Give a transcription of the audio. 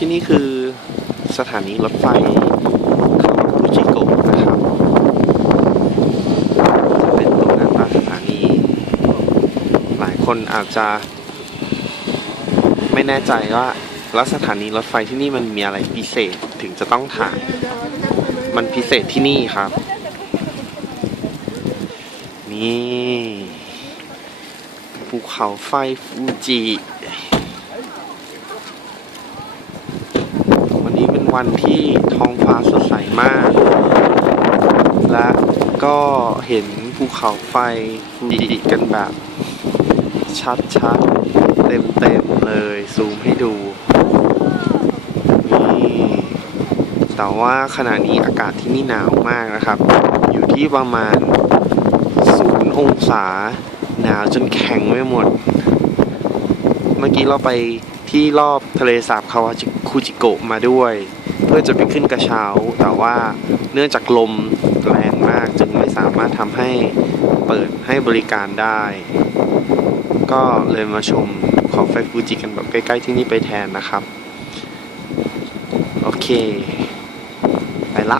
ที่นี่คือสถานีรถไฟคาวากุจิโกะนะครับจะเป็นตรงนั้นปะสถานี หลายคนอาจจะ ไม่แน่ใจว่าแล้วสถานีรถไฟที่นี่มันมีอะไรพิเศษถึงจะต้องถ่าย มันพิเศษที่นี่ครับ นี่ภูเขาไฟฟูจิ วันที่ท้องฟ้าสดใสมาก และก็เห็นภูเขาไฟฟูจิกันแบบ ชัดๆ เต็มๆเลย ซูมให้ดูนี่แต่ว่าขณะนี้อากาศที่นี่หนาวมากนะครับ อยู่ที่ประมาณศูนย์องศา หนาวจนแข็งไม่หมด เมื่อกี้เราไป ที่รอบทะเลสาบคาวาจิคุจิโกะมาด้วย เพื่อจะไปขึ้นกระเช้า แต่ว่าเนื่องจากลมแรงมากจึงไม่สามารถทำให้เปิดให้บริการได้ ก็เลยมาชมขอบไฟฟูจิกันแบบใกล้ๆที่นี่ไปแทนนะครับ โอเค ไปละ